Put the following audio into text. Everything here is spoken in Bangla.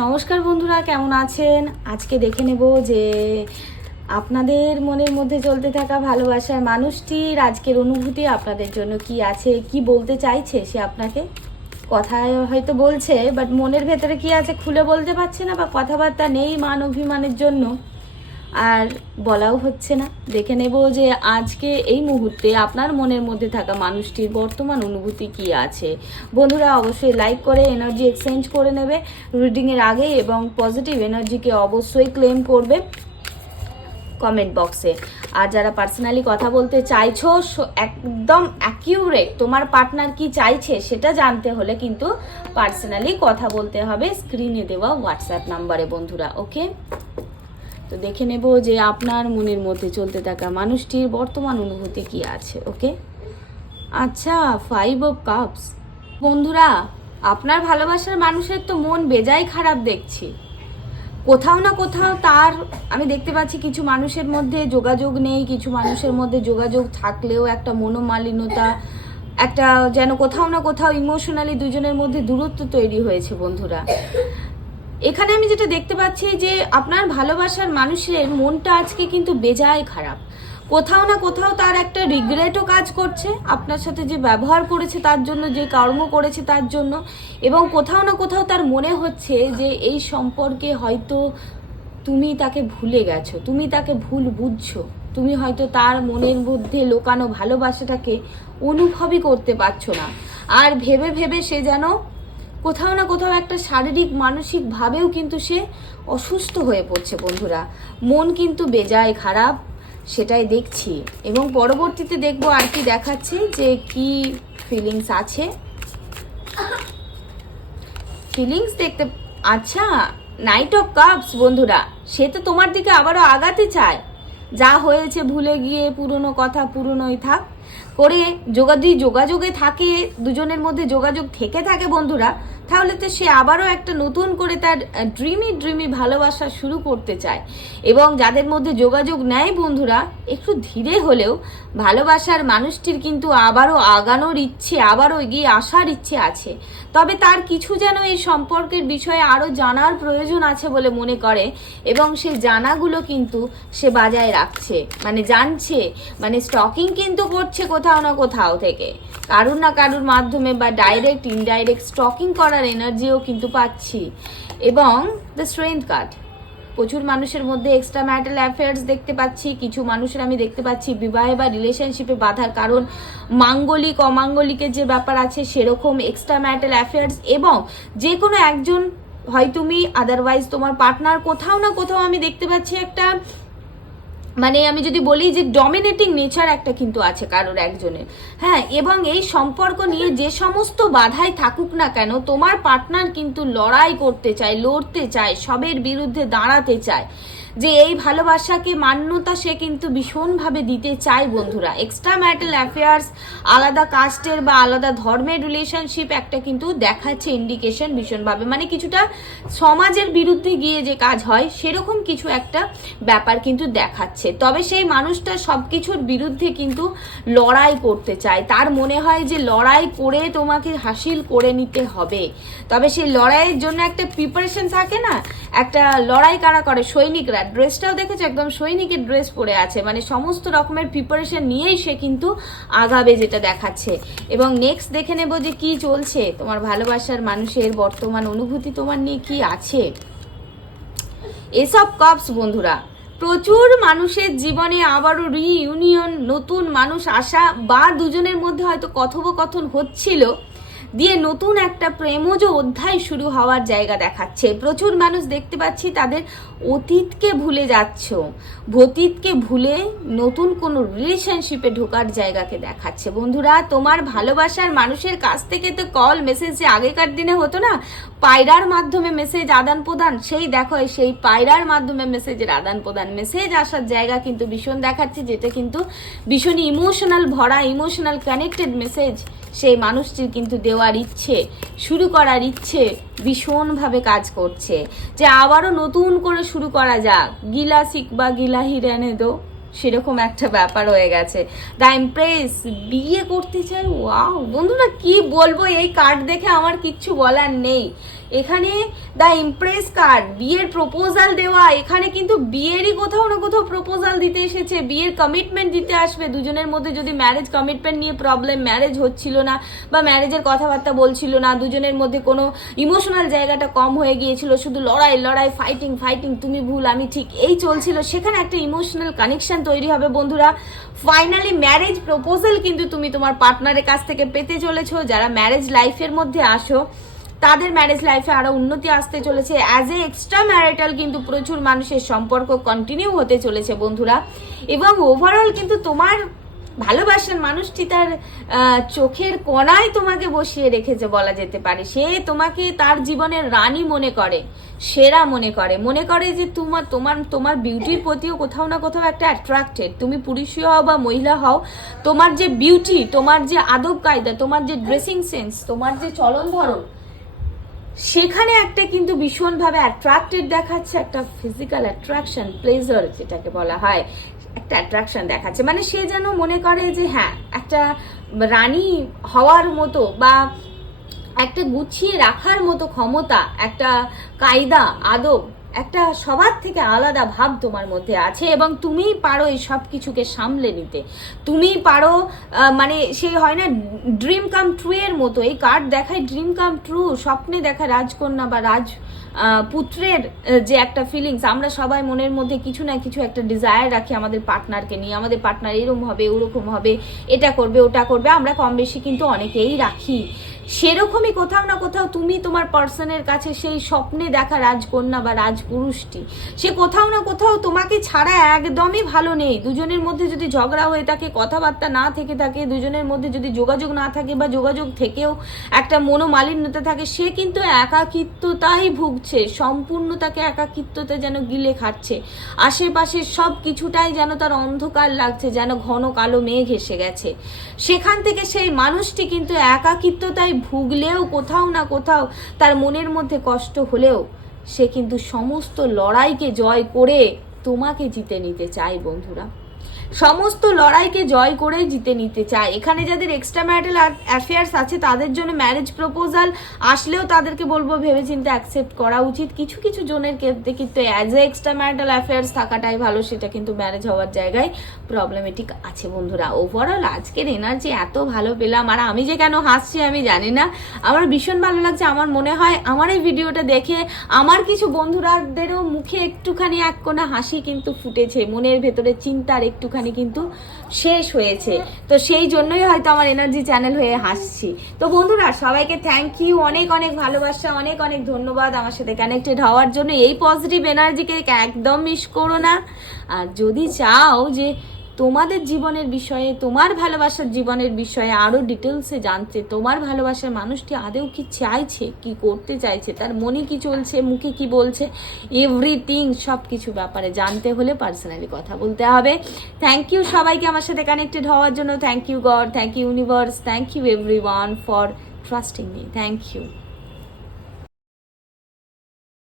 নমস্কার বন্ধুরা, কেমন আছেন? আজকে দেখে নেব যে আপনাদের মনের মধ্যে চলতে থাকা ভালোবাসার মানুষটির আজকের অনুভূতি আপনাদের জন্য কি আছে, কি বলতে চাইছে সে আপনাকে। কথায় হয়তো বলছে, বাট মনের ভেতরে কি আছে খুলে বলতে পারছে না, বা কথাবার্তা নেই মান অভিমানের জন্য আর বলাও হচ্ছে না। দেখে নেব যে আজকে এই মুহূর্তে আপনার মনের মধ্যে থাকা মানুষটির বর্তমান অনুভূতি কি আছে। বন্ধুরা অবশ্যই লাইক করে এনার্জি এক্সচেঞ্জ করে নেবে রিডিংয়ের আগে, এবং পজিটিভ এনার্জিকে অবশ্যই ক্লেম করবে কমেন্ট বক্সে। আর যারা পার্সোনালি কথা বলতে চাইছো, একদম অ্যাকিউরেট তোমার পার্টনার কি চাইছে সেটা জানতে হলে কিন্তু পার্সোনালি কথা বলতে হবে স্ক্রিনে দেওয়া হোয়াটসঅ্যাপ নাম্বারে বন্ধুরা। ওকে, তো দেখে নেব যে আপনার মনের মধ্যে চলতে থাকা মানুষটির বর্তমান অনুভূতি কি আছে। ওকে, আচ্ছা, 5 অফ কাপস। বন্ধুরা, আপনার ভালোবাসার মানুষের তো মন বেজায় খারাপ দেখছি। কোথাও না কোথাও তার আমি দেখতে পাচ্ছি কিছু মানুষের মধ্যে যোগাযোগ নেই, কিছু মানুষের মধ্যে যোগাযোগ থাকলেও একটা মনোমালিন্যতা, একটা যেন কোথাও না কোথাও ইমোশনালি দুজনের মধ্যে দূরত্ব তৈরি হয়েছে বন্ধুরা। এখানে আমি যেটা দেখতে পাচ্ছি যে আপনার ভালোবাসার মানুষের মনটা আজকে কিন্তু বেজায় খারাপ। কোথাও না কোথাও তার একটা রিগ্রেটও কাজ করছে আপনার সাথে, যে ব্যবহার করেছে তার জন্য, যে কর্ম করেছে তার জন্য, এবং কোথাও না কোথাও তার মনে হচ্ছে যে এই সম্পর্কে হয়তো তুমি তাকে ভুলে গেছো, তুমি তাকে ভুল বুঝছো, তুমি হয়তো তার মনের মধ্যে লোকানো ভালোবাসাটাকে অনুভবই করতে পারছো না। আর ভেবে ভেবে সে যেন কোথাও না কোথাও একটা শারীরিক মানসিক ভাবেও কিন্তু সে অসুস্থ হয়ে পড়ছে বন্ধুরা। মন কিন্তু বেজায় খারাপ, সেটাই দেখছি, এবং পরবর্তীতে দেখবো আর কি দেখাচ্ছে যে কি ফিলিংস আছে। ফিলিংস দেখতে, আচ্ছা, নাইট অফ কাপস বন্ধুরা, সে তো তোমার দিকে আবারও আগাতে চায়। যা হয়েছে ভুলে গিয়ে পুরনো কথা পুরনোই থাক করে যোগাযোগে থাকে, দুজনের মধ্যে যোগাযোগ থেকে থাকে বন্ধুরা, তাহলে তো সে আবারও একটা নতুন করে তার ড্রিমি ভালোবাসা শুরু করতে চায়। এবং যাদের মধ্যে যোগাযোগ নেয় বন্ধুরা, একটু ধীরে হলেও ভালোবাসার মানুষটির কিন্তু আবারও আগানোর ইচ্ছে, আবারও এগিয়ে আসার ইচ্ছে আছে। তবে তার কিছু যেন এই সম্পর্কের বিষয়ে আরও জানার প্রয়োজন আছে বলে মনে করে, এবং সেই জানাগুলো কিন্তু সে বাজায় রাখছে, মানে জানছে, মানে স্টকিং কিন্তু করছে কোথাও না কোথাও থেকে, কারুর না কারুর মাধ্যমে, বা ডাইরেক্ট ইনডাইরেক্ট স্টকিং করার এনার্জিও কিন্তু পাচ্ছি। এবং দ্য স্ট্রেংথ কার্ড, প্রচুর মানুষের মধ্যে এক্সট্রা ম্যারিটাল অ্যাফেয়ার্স দেখতে পাচ্ছি। কিছু মানুষের আমি দেখতে পাচ্ছি বিবাহে বা রিলেশনশিপে বাধার কারণ মাঙ্গলিক অমাঙ্গলিকের যে ব্যাপার আছে সেরকম এক্সট্রা ম্যারিটাল অ্যাফেয়ার্স, এবং যে কোনো একজন, হয় তুমি আদারওয়াইজ তোমার পার্টনার, কোথাও না কোথাও আমি দেখতে পাচ্ছি একটা, মানে আমি যদি বলি যে ডমিনেটিং নেচার একটা কিন্তু আছে কারোর একজনের। হ্যাঁ, এবং এই সম্পর্ক নিয়ে যে সমস্ত বাধাই থাকুক না কেন, তোমার পার্টনার কিন্তু লড়াই করতে চায়, লড়তে চায়, সবের বিরুদ্ধে দাঁড়াতে চায়, যে এই ভালোবাসাকে মান্যতা সে কিন্তু ভীষণভাবে দিতে চায় বন্ধুরা। এক্সট্রা ম্যারিটাল অ্যাফেয়ার্স, আলাদা কাস্টের বা আলাদা ধর্মের রিলেশনশিপ একটা কিন্তু দেখাচ্ছে ইন্ডিকেশন ভীষণভাবে, মানে কিছুটা সমাজের বিরুদ্ধে গিয়ে যে কাজ হয় সেরকম কিছু একটা ব্যাপার কিন্তু দেখাচ্ছে। তবে সেই মানুষটা সবকিছুর বিরুদ্ধে কিন্তু লড়াই করতে চায়, তার মনে হয় যে লড়াই করে তোমাকে হাসিল করে নিতে হবে। তবে সেই লড়াইয়ের জন্য একটা প্রিপারেশন থাকে না, একটা লড়াই কারা করে, সৈনিকরা। ড্রেসটাও দেখেছো, একদম সৈনিকের ড্রেস পরে আছে, মানে সমস্ত রকমের প্রিপারেশন নিয়েই সে কিন্তু আগাবে, যেটা দেখাচ্ছে। এবং নেক্সট দেখে নেব যে কি চলছে তোমার ভালোবাসার মানুষের বর্তমান অনুভূতি তোমার নিয়ে কি আছে। এসব কাপস বন্ধুরা, প্রচুর মানুষের জীবনে আবারও রিইউনিয়ন, নতুন মানুষ আসা, বা দুজনের মধ্যে হয়তো কথোপকথন হচ্ছিল দিয়ে নতুন একটা প্রেমজ অধ্যায় শুরু হওয়ার জায়গা দেখাচ্ছে। প্রচুর মানুষ দেখতে পাচ্ছি তাদের অতীতকে ভুলে যাচ্ছ, অতীতকে ভুলে নতুন কোনো রিলেশনশিপে ঢোকার জায়গাকে দেখাচ্ছে বন্ধুরা। তোমার ভালোবাসার মানুষের কাছ থেকে তো কল মেসেজ যে আগেকার দিনে হতো না, পায়রার মাধ্যমে মেসেজ আদান প্রদান, সেই দেখো সেই পায়রার মাধ্যমে মেসেজের আদান প্রদান, মেসেজ আসার জায়গা কিন্তু ভীষণ দেখাচ্ছে, যেটা কিন্তু ভীষণ ইমোশনাল ভরা, ইমোশনাল কানেক্টেড মেসেজ সেই মানুষটির কিন্তু দেওয়ার ইচ্ছে, শুরু করার ইচ্ছে ভীষণভাবে কাজ করছে, যে আবারও নতুন করে শুরু করা যাক, গিলা শিখবা গিলা হিরেনে দো, সেরকম একটা ব্যাপার হয়ে গেছে। দ্য এমপ্রেস বিয়ে করতে চাই। ওয়াও বন্ধুরা, কি বলবো, এই কার্ড দেখে আমার কিচ্ছু বলার নেই। এখানে দ্য ইমপ্রেস কার্ড, বিয়ের প্রপোজাল দেওয়া, এখানে কিন্তু বিয়েরই কোথাও না কোথাও প্রপোজাল দিতে এসেছে, বিয়ের কমিটমেন্ট দিতে আসবে। দুজনের মধ্যে যদি ম্যারেজ কমিটমেন্ট নিয়ে প্রবলেম, ম্যারেজ হচ্ছিল না বা ম্যারেজের কথাবার্তা বলছিল না, দুজনের মধ্যে কোনো ইমোশনাল জায়গাটা কম হয়ে গিয়েছিল, শুধু লড়াই লড়াই, ফাইটিং ফাইটিং, তুমি ভুল আমি ঠিক, এই চলছিল, সেখানে একটা ইমোশনাল কানেকশন তৈরি হবে বন্ধুরা। ফাইনালি ম্যারেজ প্রপোজাল কিন্তু তুমি তোমার পার্টনারের কাছ থেকে পেতে চলেছো। যারা ম্যারেজ লাইফের মধ্যে আসো তাদের ম্যারেজ লাইফে আরো উন্নতি আসতে চলেছে। অ্যাজ এ এক্সট্রা ম্যারিটাল কিন্তু প্রচুর মানুষের সম্পর্ক কন্টিনিউ হতে চলেছে বন্ধুরা। এবং ওভারঅল কিন্তু তোমার ভালোবাসার মানুষটি তার চোখের কোণায় তোমাকে বসিয়ে রেখেছে বলা যেতে পারে। সে তোমাকে তার জীবনের রানী মনে করে, সেরা মনে করে যে তোমার তোমার তোমার বিউটির প্রতিও কোথাও না কোথাও একটা অ্যাট্রাক্টেড। তুমি পুরুষই হও বা মহিলা হও, তোমার যে বিউটি, তোমার যে আদব কায়দা, তোমার যে ড্রেসিং সেন্স, তোমার যে চলন ধরন, সেখানে একটা কিন্তু ভীষণভাবে অ্যাট্রাক্টেড দেখাচ্ছে, একটা ফিজিক্যাল অ্যাট্রাকশন, প্লেজার যেটাকে বলা হয়, একটা অ্যাট্রাকশন দেখাচ্ছে। মানে সে যেন মনে করে যে হ্যাঁ, একটা রানী হওয়ার মতো বা একটা গুছিয়ে রাখার মতো ক্ষমতা, একটা কায়দা, আদব, একটা সবার থেকে আলাদা ভাব তোমার মধ্যে আছে এবং তুমিই পারো এই সব কিছুকে সামলে নিতে। তুমিই পারো, মানে সে হয় না ড্রিম কাম ট্রু এর মতো, এই কার্ড দেখায় ড্রিম কাম ট্রু, স্বপ্নে দেখা রাজকন্যা বা পুত্রের যে একটা ফিলিংস। আমরা সবাই মনের মধ্যে কিছু না কিছু একটা ডিজায়ার রাখি আমাদের পার্টনারকে নিয়ে, আমাদের পার্টনার এরকম হবে, ওরকম হবে, এটা করবে, ওটা করবে, আমরা কম বেশি কিন্তু অনেকেই রাখি। সেরকমই কোথাও না কোথাও তুমি তোমার পার্সনের কাছে সেই স্বপ্নে দেখা রাজকন্যা বা রাজপুরুষটি, সে কোথাও না কোথাও তোমাকে ছাড়া একদমই ভালো নেই। দুজনের মধ্যে যদি ঝগড়া হয়ে থাকে, কথাবার্তা না থেকে থাকে, দুজনের মধ্যে যদি যোগাযোগ না থাকে বা যোগাযোগ থেকেও একটা মনোমালিন্যতা থাকে, সে কিন্তু একাকিত্বতাই ভুগছে, সম্পূর্ণ তাকে একাকিত্বতা যেন গিলে খাচ্ছে। আশেপাশের সব কিছুটাই যেন তার অন্ধকার লাগছে, যেন ঘন কালো মেঘ এসে গেছে। সেখান থেকে সেই মানুষটি কিন্তু একাকিত্বতায় ভুগলেও কোথাও না কোথাও তার মনের মধ্যে কষ্ট হলেও সে কিন্তু সমস্ত লড়াইকে জয় করে তোমাকে জিতে নিতে চায় বন্ধুরা। সমস্ত লড়াইকে জয় করে জিতে নিতে চায়। এখানে যাদের এক্সট্রা ম্যারিটাল অ্যাফেয়ার্স আছে তাদের জন্য ম্যারেজ প্রপোজাল আসলেও তাদেরকে বলবো ভেবেচিন্তে অ্যাকসেপ্ট করা উচিত। কিছু কিছু জনের ক্ষেত্রে কিন্তু as a extra marital affairs থাকাটাই ভালো, সেটা কিন্তু ম্যারেজ হওয়ার জায়গায় প্রবলেমেটিক আছে বন্ধুরা। ওভারঅল আজকের এনার্জি এত ভালো পেলাম, আর আমি যে কেন হাসছি আমি জানি না, আমার ভীষণ ভালো লাগছে। আমার মনে হয় আমার এই ভিডিওটা দেখে আমার কিছু বন্ধুরাদেরও মুখে একটুখানি এক কোণা হাসি কিন্তু ফুটেছে, মনের ভেতরে চিন্তার একটুখানি কিন্তু শেষ হয়েছে। তো সেই জন্যই হয়তো আমার এনার্জি চ্যানেল হয়ে হাসছি। তো বন্ধুরা সবাইকে থ্যাংক ইউ, অনেক অনেক ভালোবাসা, অনেক অনেক ধন্যবাদ আমার সাথে কানেক্টেড হওয়ার জন্য। এই পজিটিভ এনার্জিকে একদম মিস করো না। আর যদি চাও যে তোমাদের জীবনের বিষয়ে, তোমার ভালোবাসার জীবনের বিষয়ে আরো ডিটেলসে জানতে, তোমার ভালোবাসার মানুষটি আদেও কি চাইছে, কি করতে চাইছে, তার মনে কি চলছে, মুখে কি বলছে, এভরিথিং সব কিছু ব্যাপারে জানতে হলে পার্সোনালি কথা বলতে হবে। থ্যাংক ইউ সবাইকে আমার সাথে কানেক্টেড হওয়ার জন্য। Thank you God, thank you universe, thank you everyone for trusting me. Thank you.